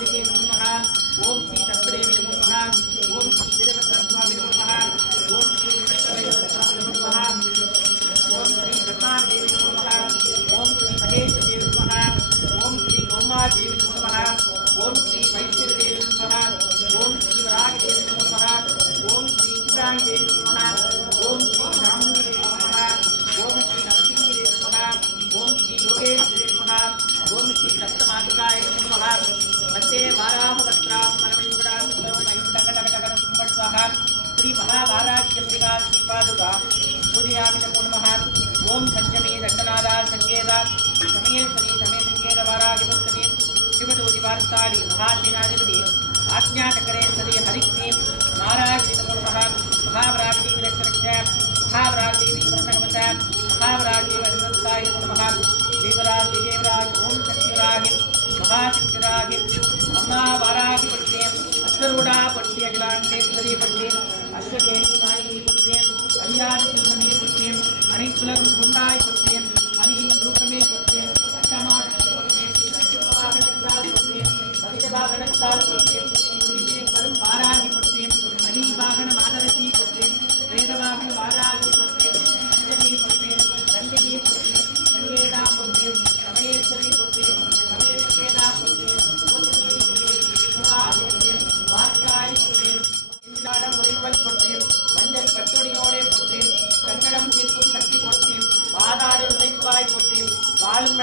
begin Sri மகாவாராக்கியம்பிகா ஸ்ரீபாதுகா பூஜயாமி நமோ நமः ஓம் சஞ்சமே தண்டநாதா சங்கேதா சமயேஸ்வரி சமயசங்கேத வாராகிபஸ்தனே ஸ்ரீமதோதி வார்த்தாரி மகாசேனாதிபதி ஆஜ்ஞாச்சக்கரே சதய ஹரிக்ரீம் நாராயணி நமோ நமः மகாவராஜதேவி ரக்ஷரக்ஷ மகாவராஜதேவி பிரசகமச மகாவராஜதேவி அனுசந்தாய நமோ நமः தேவராஜ் தேவராஜ் ஓம் சக்திவராகி மகாசக்திவராகி அம்மா வாராகி பட்டியம் அஸ்வருடா பட்டி அகிலாண்டேஸ்வரி பட்டியம் அஸ்வதேவி நாயகி பட்டியம் அரியாதி சிவமே அனைத்துலகும் குண்டாய் பட்டியம் அருகின் ரூபமே பட்டியம் அஷ்டமாடி பட்டியம் அஷ்டவாகனத்தால் பட்டியம் பதிகவாகனத்தால் பட்டியம் வரும் வாராகி பட்டியம் வேதவாகன வாராகி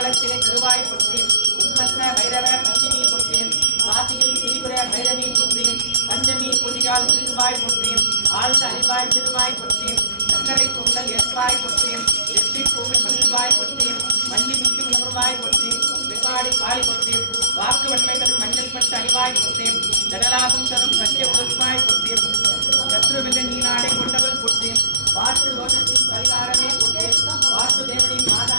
வாழும் திருவாய் கருவாய் பட்டியம் உண்மத்த பைரவ பத்தினி பட்டியம் வாசிகை திரிபுர பைரவி பட்டியம் பஞ்சமி புதிகால் திருவாய் பட்டியம் ஆழ்ந்த அறிவாய் திருவாய் பட்டியம் சர்க்கரை பொங்கல் ஏற்பாய் பட்டியம் எட்டி பூவில் மகிழ்வாய் பட்டியம் மல்லி மிக்கு உணர்வாய் பட்டியம் வெப்பாடி காளி பட்டியம் வாக்கு வன்மை தரும் மஞ்சள் பட்டு அறிவாய் பட்டியம் ஜனலாபம் தரும் சத்திய உதற்பாய் பட்டியம் நீ நாடை கொண்டவள் பொட்டேன் வாசு தோஷத்தின் பரிகாரமே பொட்டேன் வாசு தேவனின் மாதா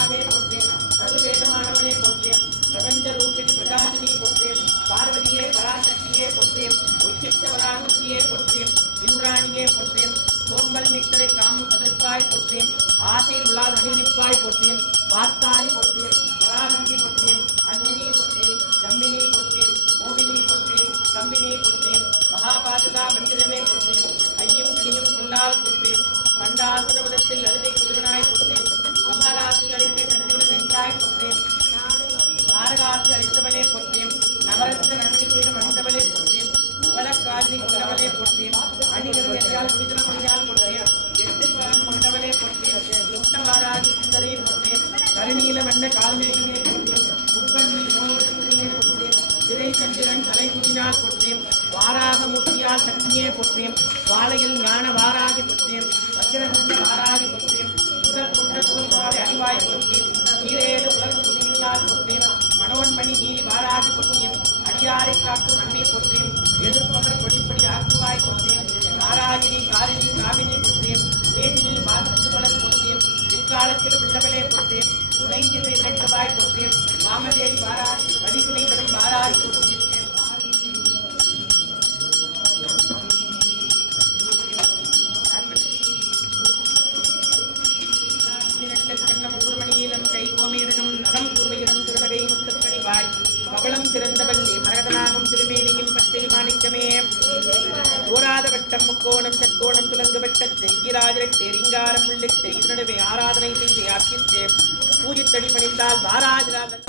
உச்சிஷ்ட வராமுத்தியே பொட்டேன் இந்திராணியே பொட்டேன் சோம்பல் மிக்கரை காமும் சதற்பாய் பொட்டேன் ஆசையில் உலா நடினிப்பாய் பொட்டேன் வார்த்தாலி பொட்டேன் பராமந்தி பொட்டேன் அஞ்சினி பொட்டேன் ஜம்பினி பொட்டேன் மோகினி பொட்டேன் கம்பினி பொட்டேன் மகாபாரதா மந்திரமே பொட்டேன் ஐயும் கிளியும் கொண்டால் பொட்டேன் பண்டாசுரபுரத்தில் அழுதை குருவனாய் பொட்டேன் கமலராசி அழைத்து கண்டுடன் நெஞ்சாய் பொட்டேன் நாரகாசு அளித்தவளே பொட்டேன் நவரத்ன நன்றி செய்து மணிந்தவளே பொட்டேன் அவலக்காதினி கொண்டவளே பொட்டேன் அணிகள் எரியால் குடிதன மொழியால் பொட்டேன் எட்டு கொண்டவளே பொட்டேன் லுப்தவாராகி சுந்தரே பொட்டேன் கருநீல வண்ண கால்மேகமே பொட்டேன் முப்பந்தி மோகத்திலே பொட்டேன் திரை சந்திரன் தலை குடினால் வாராக மூர்த்தியால் சக்தியே பொட்டேன் வாழையில் ஞான வாராகி பொட்டேன் வஜ்ரகுண்ட வாராகி பொட்டேன் முதல் கொண்ட அறிவாய் பொட்டேன் துணியால் மனோன்மணி நீலி வாராகி பொட்டேன் அடியாரை காக்கும் அன்னை பொட்டேன் எதிர்ப்பவர் கொடிப்படி ஆக்குவாய் பொட்டேன் நாராயணி காரிணி காவினி பொட்டேன் வேதினி வாசசுபலன் பொட்டேன் பிற்காலத்தில் உள்ளவளே பொட்டேன் உணைந்திசை வெட்டவாய் பொட்டேன் மாமதேவி வாராகி வடிகுனை வரும் வாராகி பொட்டேன் வட்டம் முக்கோணம் சட்கோணம் துலங்கு வட்டத்தை ஈராஜரட்டே ரிங்காரம் உள்ளிட்டு இதனடுவே ஆராதனை செய்து அர்ச்சித்தே பூஜித்தடி பணிந்தால் வாராஜராஜன்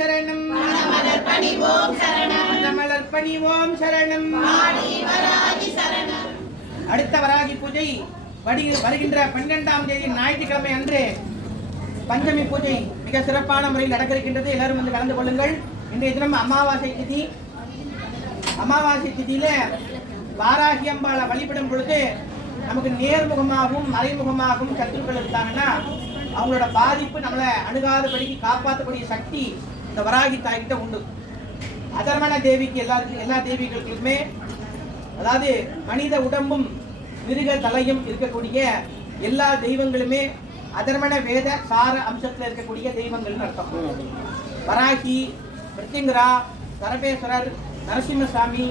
சரணம். மனமலர் பணிவோம் சரணம். அடுத்த வராகி பூஜை வருகின்ற பன்னிரெண்டாம் தேதி ஞாயிற்றுக்கிழமை அன்று பஞ்சமி பூஜை மிக சிறப்பான முறையில் நடக்க இருக்கின்றது எல்லாரும் வந்து கலந்து கொள்ளுங்கள். இன்றைய தினம் அமாவாசை திதி. அமாவாசை திதியில வாராகி அம்பாளை வழிபடும் பொழுது நமக்கு நேர்முகமாகவும் மறைமுகமாகவும் சத்துருக்கள் இருந்தாங்கன்னா அவங்களோட பாதிப்பு நம்மளை அணுகாதபடிக்கு காப்பாற்றக்கூடிய சக்தி இந்த வராகி தாய்கிட்ட உண்டு. அதர்மண தேவிக்கு எல்லாருக்கும் எல்லா தேவிகளுக்குமே அதாவது மனித உடம்பும் மிருக தலையும் இருக்கக்கூடிய எல்லா தெய்வங்களுமே அதர்மண வேத சார அம்சத்தில் இருக்கக்கூடிய தெய்வங்கள்னு அர்த்தம். வராகி பிரத்யங்கரா சரபேஸ்வரர் நரசிம்மசாமி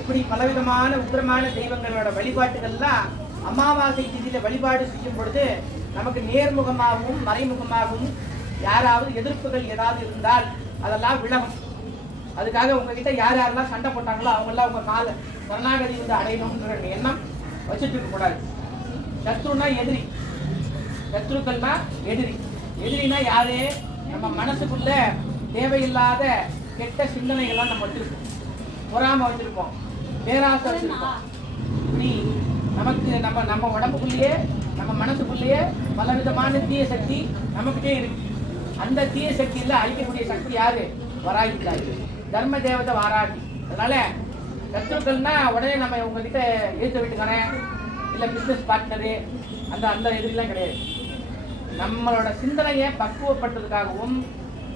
இப்படி பலவிதமான உக்கிரமான தெய்வங்களோட வழிபாட்டுகள்லாம் அமாவாசை திதியில வழிபாடு செய்யும் பொழுது நமக்கு நேர்முகமாகவும் மறைமுகமாகவும் யாராவது எதிர்ப்புகள் ஏதாவது இருந்தால் அதெல்லாம் விலகும். அதுக்காக உங்ககிட்ட யார் யாரெல்லாம் சண்டை போட்டாங்களோ அவங்கெல்லாம் உங்க கால சரணாகதி வந்து அடையணும்ன்ற எண்ணம் வச்சுட்டு இருக்க கூடாது சத்ருனா எதிரி. சத்ருக்கள்னா எதிரி. எதிரினா யாரு? நம்ம மனசுக்குள்ள தேவையில்லாத கெட்ட சிந்தனைகள்லாம் நம்ம வச்சிருக்கோம் பொறாம வச்சிருக்கோம் பேராசை வச்சிருப்போம். இப்படி நமக்கு நம்ம நம்ம உடம்புக்குள்ளேயே நம்ம மனசுக்குள்ளேயே பல விதமான தீய சக்தி நமக்கிட்டே இருக்கு. அந்த தீய சக்தியில் அழிக்கக்கூடிய சக்தி யாரு? வராகி தாய் தர்ம தேவதை வாராகி. அதனால சத்துருக்கள்னா உடனே நம்ம உங்ககிட்ட எழுத்த வீட்டுக்காரன் இல்லை பிஸ்னஸ் பார்ட்னரு அந்த அந்த எதிரிலாம் கிடையாது. நம்மளோட சிந்தனையை பக்குவப்படுறதுக்காகவும்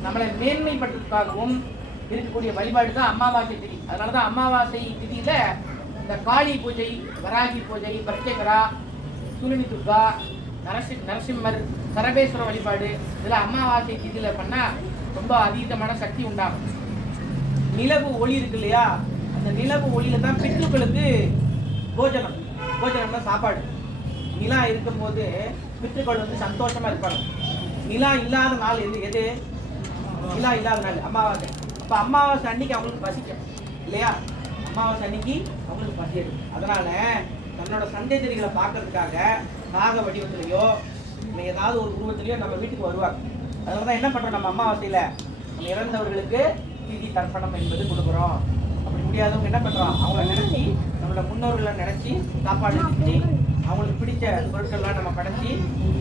நம்மளை மேன்மைப்பட்டதுக்காகவும் இருக்கக்கூடிய வழிபாடு தான் அமாவாசை திதி. அதனால தான் அமாவாசை திதியில் இந்த காளி பூஜை வராகி பூஜை பிரத்யகரா சுனிமி துர்கா நரசி நரசிம்மர் சரபேஸ்வர வழிபாடு இதில் அமாவாசைக்கு இதில் பண்ணால் ரொம்ப அதீதமான சக்தி உண்டாகும். நிலவு ஒளி இருக்கு இல்லையா? அந்த நிலவு ஒளியில தான் பித்ருக்களுக்கு போஜனம். போஜனம்னா சாப்பாடு. நிலா இருக்கும்போது பித்ருக்கள் வந்து சந்தோஷமாக இருப்பாங்க. நிலா இல்லாத நாள் எது? எது? நிலா இல்லாத நாள் அமாவாசை. அப்போ அமாவாசை அன்னைக்கு அவங்களுக்கு பசிக்கும் இல்லையா? அமாவாசை அன்னைக்கு அவங்களுக்கு பசி எடுக்கும். அதனால தன்னோட சந்தேகரிகளை பார்க்கறதுக்காக நாக வடிவத்துலையோ இல்லை ஏதாவது ஒரு உருவத்திலேயோ நம்ம வீட்டுக்கு வருவாங்க. அதனால தான் என்ன பண்ணுறோம் நம்ம அம்மாவாசையில் நம்ம இறந்தவர்களுக்கு தீதி தர்ப்பணம் என்பது கொடுக்குறோம். அப்படி முடியாதவங்க என்ன பண்ணுறோம் அவங்கள நினச்சி நம்மளோட முன்னோர்களை நினச்சி சாப்பாடு செஞ்சு அவங்களுக்கு பிடிச்ச பொருட்கள்லாம் நம்ம படைச்சி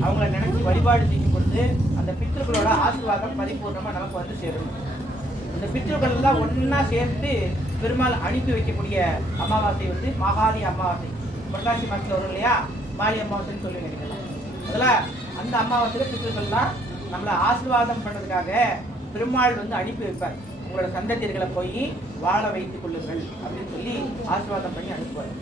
அவங்கள நினச்சி வழிபாடு செய்யும் பொழுது அந்த பித்திருக்களோட ஆசீர்வாதம் பரிபூர்ணமாக நமக்கு வந்து சேரும். இந்த பித்ருக்கள் எல்லாம் சேர்ந்து சேர்த்து பெருமாள் அனுப்பி வைக்கக்கூடிய அமாவாசை வந்து மகாதி அமாவாசை. புரட்டாசி மாதத்தில் வரும் இல்லையா? மாலி அமாவாசைன்னு சொல்லி நினைக்கலாம் அதில் அந்த அமாவாசையில் பித்ருக்கள்லாம் நம்மளை ஆசீர்வாதம் பண்ணதுக்காக பெருமாள் வந்து அனுப்பி வைப்பார். உங்களோட சந்ததியர்களை போய் வாழ வைத்துக் கொள்ளுங்கள் அப்படின்னு சொல்லி ஆசீர்வாதம் பண்ணி அனுப்புவார்.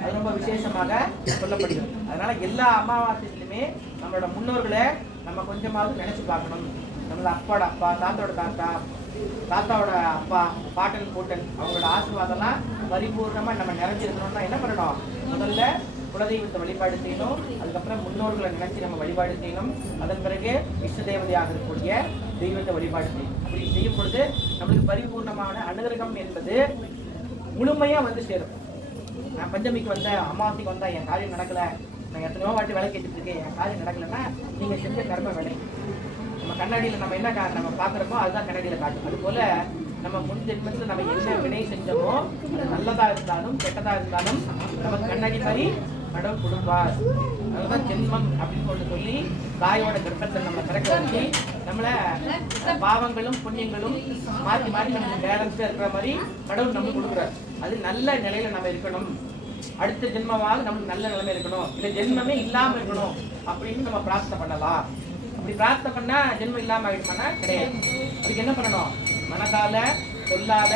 அது ரொம்ப விசேஷமாக சொல்லப்படுகிறது. அதனால எல்லா அமாவாசையிலுமே நம்மளோட முன்னோர்களை நம்ம கொஞ்சமாவது நினைச்சு பார்க்கணும். நம்மளோட அப்பாவோட அப்பா தாத்தாவோட தாத்தா தாத்தாவோட அப்பா பாட்டன் கூட்டன் அவங்களோட ஆசீர்வாதம்லாம் பரிபூர்ணமாக நம்ம நிறைஞ்சிருக்கணும்னா என்ன பண்ணணும்? முதல்ல குலதெய்வத்தை வழிபாடு செய்யணும் அதுக்கப்புறம் முன்னோர்களை நினைச்சு நம்ம வழிபாடு செய்யணும் அதன் பிறகு இஷ்ட தேவதையாக இருக்கக்கூடிய தெய்வத்தை வழிபாடு செய்யணும் அப்படி செய்யும் பொழுது நம்மளுக்கு பரிபூர்ணமான அனுகிரகம் என்பது முழுமையா வந்து சேரும். நான் பஞ்சமிக்கு வந்த அமாவாசைக்கு வந்தா என் காரியம் நடக்கல. நான் எத்தனையோ வாட்டி வேலை கேட்டுட்டு இருக்கேன். என் காரியம் நடக்கலைன்னா நீங்க செஞ்ச கர்ம வேலை. நம்ம கண்ணாடியில நம்ம என்ன நம்ம பாக்குறோமோ அதுதான் கண்ணாடியில காட்டும். அது போல நம்ம முன் ஜென்மத்தில் நம்ம என்ன வினை செஞ்சோமோ நல்லதாக நல்லதா இருந்தாலும் கெட்டதா இருந்தாலும் நம்ம கண்ணாடி மாதிரி கடவுள் கொடுப்பார் அதுதான் ஜென்மம் அப்படின்னு ஒன்று சொல்லி தாயோட கர்ப்பத்தை நம்ம பிறக்க வச்சு பாவங்களும் புண்ணியங்களும் மாற்றி மாற்றி நமக்கு பேலன்ஸாக இருக்கிற மாதிரி கடவுள் நம்ம கொடுக்குறார். அது நல்ல நிலையில நம்ம இருக்கணும். அடுத்த ஜென்மமாக நமக்கு நல்ல நிலைமை இருக்கணும். இல்லை ஜென்மமே இல்லாமல் இருக்கணும் அப்படின்னு நம்ம பிரார்த்தனை பண்ணலாம். அப்படி பிரார்த்தனை பண்ணா ஜென்மம் இல்லாம ஆகிடுமானா கிடையாது. அதுக்கு என்ன பண்ணணும்? மனதால சொல்லால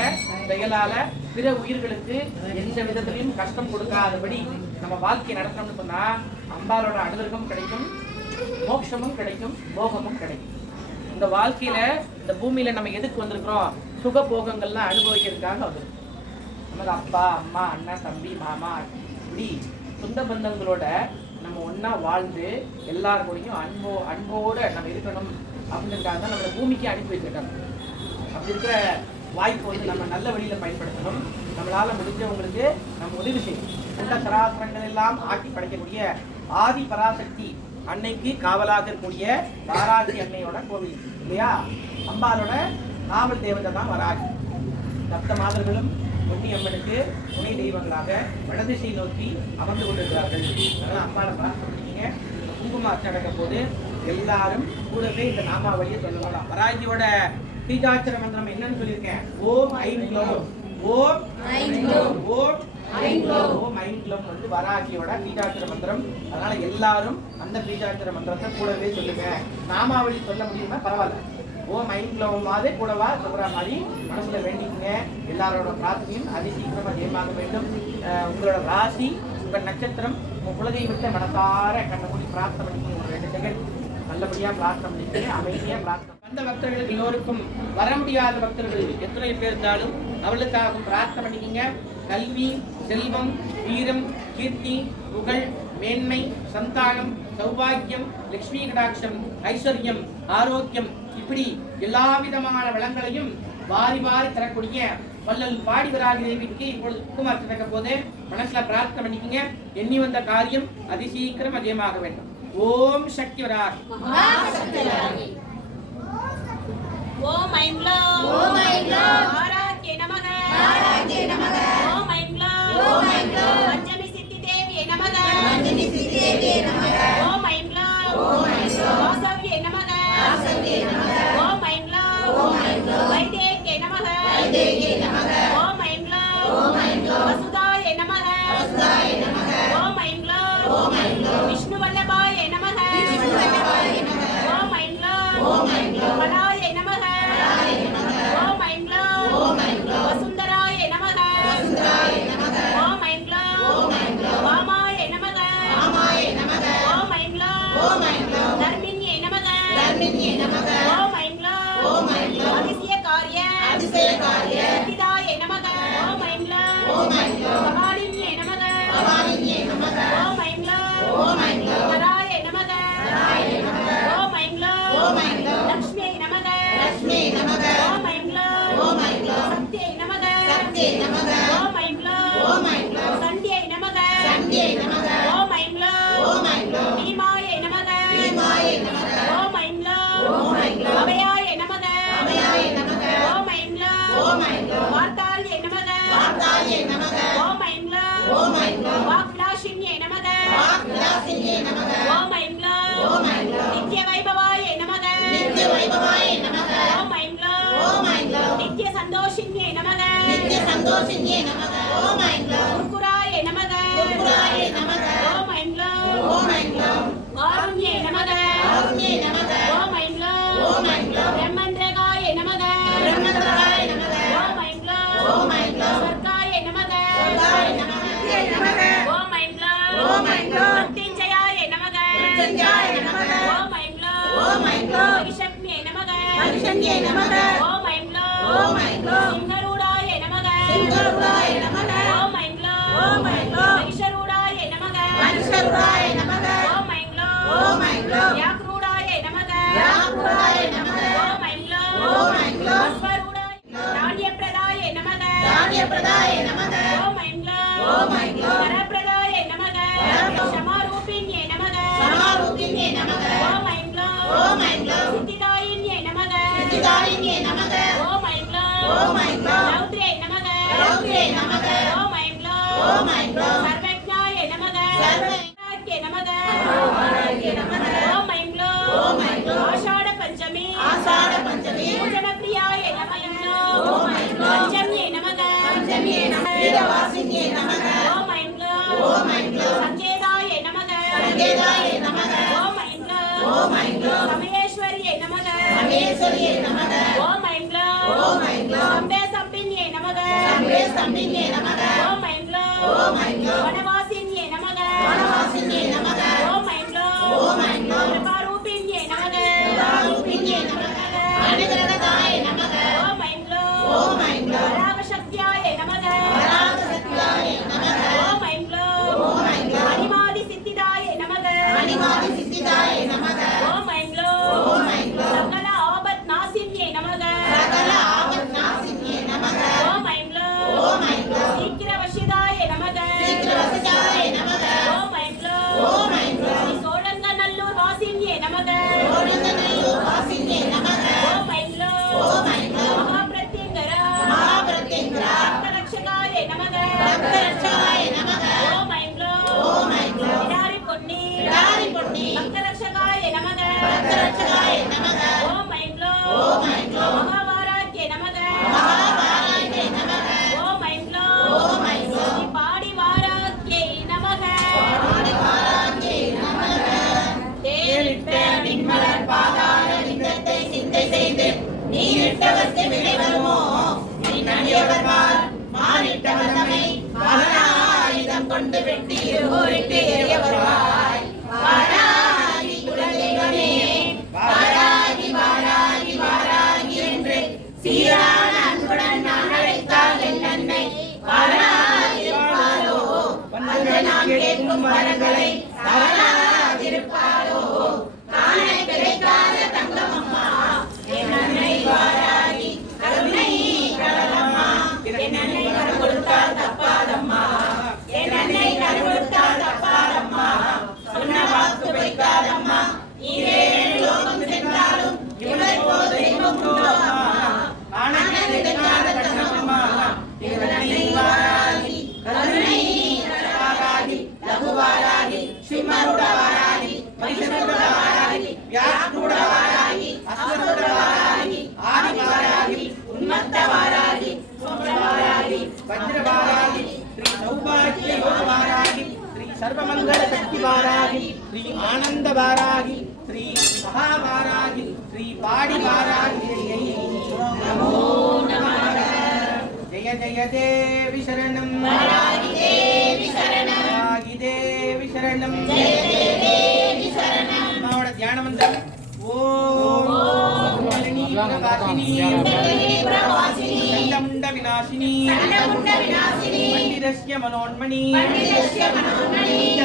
செயலால பிற உயிர்களுக்கு எந்த விதத்திலையும் கஷ்டம் கொடுக்காதபடி நம்ம வாழ்க்கையை நடத்தணும்னு சொன்னா அம்பாலோட அனுகிரகம் கிடைக்கும் மோட்சமும் கிடைக்கும் போகமும் கிடைக்கும். இந்த வாழ்க்கையில இந்த பூமியில நம்ம எதுக்கு வந்திருக்கிறோம்? சுக போகங்கள்லாம் அனுபவிக்கிறதுக்காக வந்திருக்கோம். நமக்கு அப்பா அம்மா அண்ணன் தம்பி மாமா இப்படி சொந்த பந்தங்களோட நம்ம ஒன்றா வாழ்ந்து எல்லார் கூடயும் அன்போ அன்போடு நம்ம இருக்கணும் அப்படின்றதுக்காக தான் நம்மளை பூமிக்கு அனுப்பி வச்சுருக்காங்க. அப்படி இருக்கிற வாய்ப்பு வந்து நம்ம நல்ல வழியில் பயன்படுத்தணும். நம்மளால் முடிஞ்சவங்களுக்கு நம்ம உதவி செய்யணும். உள்ள சராசரங்கள் எல்லாம் ஆட்டி படைக்கக்கூடிய ஆதி பராசக்தி அன்னைக்கு காவலாக இருக்கக்கூடிய வாராகி அன்னையோட கோவில் இல்லையா? அம்பாலோட காவல் தேவதை தான் வராகி. சப்த மாதர்களும் பொன்னி துணை தெய்வங்களாக வடதிசை நோக்கி அமர்ந்து கொண்டிருக்கிறார்கள். அதனால அம்பாலை பிரார்த்தனைங்க குங்கும நடக்கும் போது எல்லாரும் கூடவே இந்த நாமாவளியை சொல்லலாம். வராகியோட பீஜாச்சர மந்திரம் என்னன்னு சொல்லியிருக்கேன். ஓம் ஐந்து ஓம் ஓம் ஓம் ஐந்தோம் வந்து வராகியோட பீஜாட்சர மந்திரம். அதனால எல்லாரும் அந்த பீஜாட்சர மந்திரத்தை கூடவே சொல்லுங்க. நாமாவளி சொல்ல முடியுமா? பரவாயில்ல. ஓ மைண்ட் மாதிரி கூடவா சொல்ற மாதிரி மனசுல வேண்டிக்குங்க. எல்லாரோட பிரார்த்தனையும் அதிசீக்கிரம் அதிகமாக வேண்டும். உங்களோட ராசி உங்க நட்சத்திரம் உங்க குலதெய்வத்தை மனசார கண்ண மூடி பிரார்த்தனை பண்ணி ஒரு ரெண்டு செகண்ட் நல்லபடியா பிரார்த்தனை பண்ணிட்டு அமைதியா பிரார்த்தனை அந்த பக்தர்கள் எல்லோருக்கும் வர முடியாத பக்தர்கள் எத்தனை பேர் இருந்தாலும் அவளுக்காக பிரார்த்தனை பண்ணிக்கிங்க. கல்வி செல்வம் வீரம் கீர்த்தி புகழ் மேன்மை சந்தானம் சௌபாகியம் லக்ஷ்மி கடாட்சம் ஐஸ்வர்யம் ஆரோக்கியம் இப்படி எல்லா விதமான வளங்களையும் வாரி வாரி தரக்கூடிய வல்லல் பாடி வராகி தேவிக்கு இப்பொழுது குமார் திறக்க போது மனசுல பிரார்த்தனை பண்ணிக்கங்க. எண்ணி வந்த காரியம் அதிசீக்கிரம் அதிகமாக வேண்டும். ஓம் சக்தி வராகி ఓం ఐం లో ఓం ఐం లో ఆరాధ్య నమః. ఆరాధ్య నమః. ఓం ఐం లో ఓం ఐం లో పంచమి సిద్ధి దేవి నమః. పంచమి సిద్ధి దేవి నమః. ఓం ఐం లో ఓం ఐం లో వాసవ్య నమః. వాసవ్య నమః. ఓం ఇంట్లో. సంపే సంపింగే నమగ సంపే సంపింగే నమగ ఓం ఇంట్లో. ఓం ఇంట్లో. சர்வமங்கல சக்தி வாராகி ஸ்ரீ ஆனந்த வாராகி ஸ்ரீ மகாவாராகி ஸ்ரீ பாடி வாராகி நமோ ஜெய ஜெய தேவி சரணம். வாராகி தேவி சரணம். வாராகி தேவி சரணம். ஜெய ஜெய தேவி சரணம். அம்மாவோட தியான மந்திரம் ஓம். சண்டமுண்ட விநாசினி. பண்டிதஸ்ய மனோன்மணி.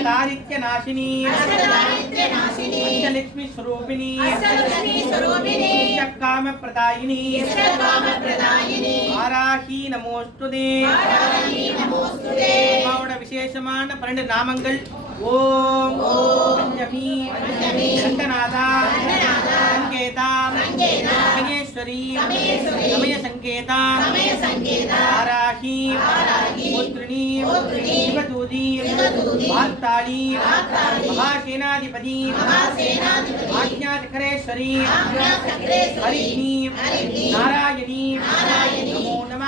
தாரித்ய நாசினி. அஷ்டதாரித்ய ஸ்வரூபிணி. காம பிரதாயினி நமோஸ்துதே. அம்மாவோட விசேஷமான பன்னெண்டு நாமங்கள். ஓம். பஞ்சமி. கண்டநாதா సంకేతాగేశ్వరీ సమయ సంకేతారాహి పుత్రిణీ శివదూదీ. వార్తాళీ మహాసేనాధిపతి. ఆజ్ఞాచక్రేశ్వరీ. హరిణీ నారాయణీ. నమో నమ.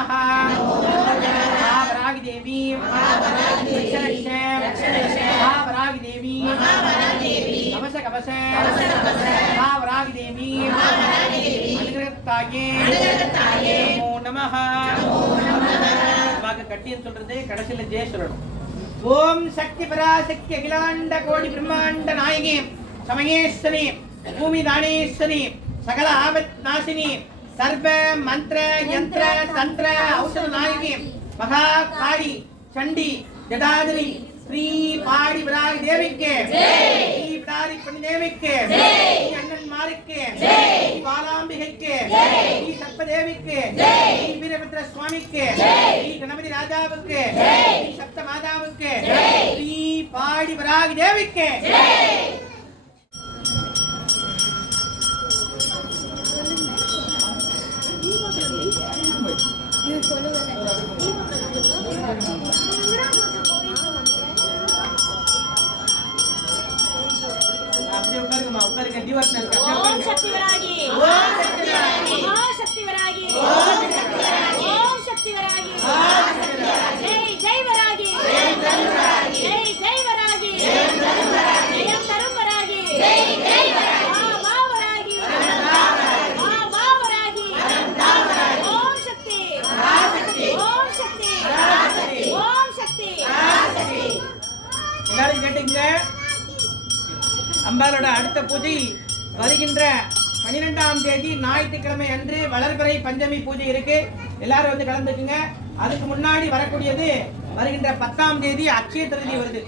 మహాపరాగిదేవీ రక్షణ మహాపరాగిదేవీ கவச மகாவராகி தேவி அனுகிரகத்தாயே. நமோ நமः நமக்கு கட்டின்னு சொல்றது கடைசியில ஜெய சொல்லணும். ஓம் சக்தி பராசக்தி அகிலாண்ட கோடி பிரம்மாண்ட நாயகி சமயேஸ்வரி பூமி தானேஸ்வரி சகல ஆபத் நாசினி சர்வ மந்திர யந்திர தந்திர ஔஷத நாயகி மகா காளி சண்டி ஜடாதிரி ஸ்ரீ பாடி விராகி தேவிக்கு ஸ்ரீ விடாரி பண்ணி தேவிக்கு ஸ்ரீ அண்ணன்மாருக்கு ஸ்ரீ பாலாம்பிகைக்கு ஸ்ரீ சர்ப்பதேவிக்கு ஸ்ரீ வீரபத்ர சுவாமிக்கு ஸ்ரீ கணபதி ராஜாவுக்கு ஸ்ரீ சப்த மாதாவுக்கு ஸ்ரீ பாடி விராகி தேவிக்கு வராகி ஓம் சக்தி விராகி. ஜெய் ஜெய் வராகி ஜெய் ஜெய் வராகி ஜெயம் தரும் வராகி மா மா வராகி மா மா வராகி ஓம் சக்தி ஓம் சக்தி ஓம் சக்தி எல்லாரும் கேட்டுங்க அம்பாலோட அடுத்த பூஜை வருகின்ற பன்னிரெண்டாம் தேதி ஞாயிற்றுக்கிழமை அன்று வளர்பிறை பஞ்சமி பூஜை இருக்கு. எல்லாரும் வந்து கலந்துக்குங்க. அதுக்கு முன்னாடி வரக்கூடியது வருகின்ற பத்தாம் தேதி அக்ஷய திருதி வருது.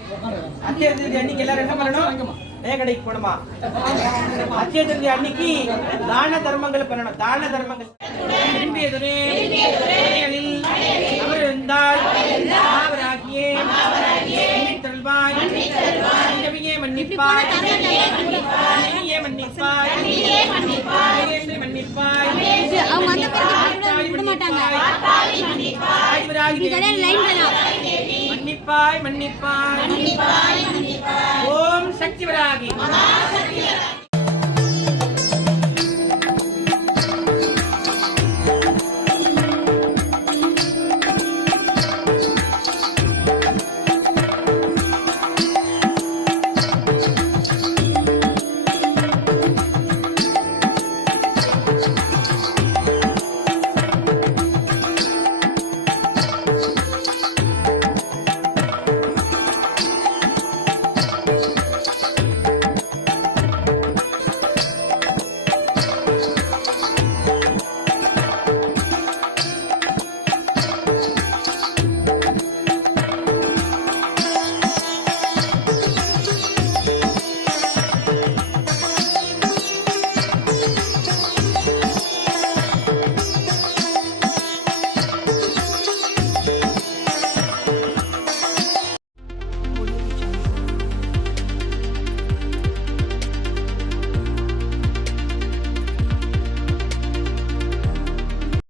அக்ஷய திருதி அன்னைக்கு எல்லாரும் என்ன பண்ணணும்? நகை கடைக்கு போகணுமா? அக்ஷய திருதி அன்னைக்கு தான தர்மங்கள் பண்ணணும். தான தர்மங்கள். இருந்தால் மன்னிப்பாய். மன்னிப்பாய். மன்னிப்பாய். மன்னிப்பாய். ஓம் சக்தி வராகி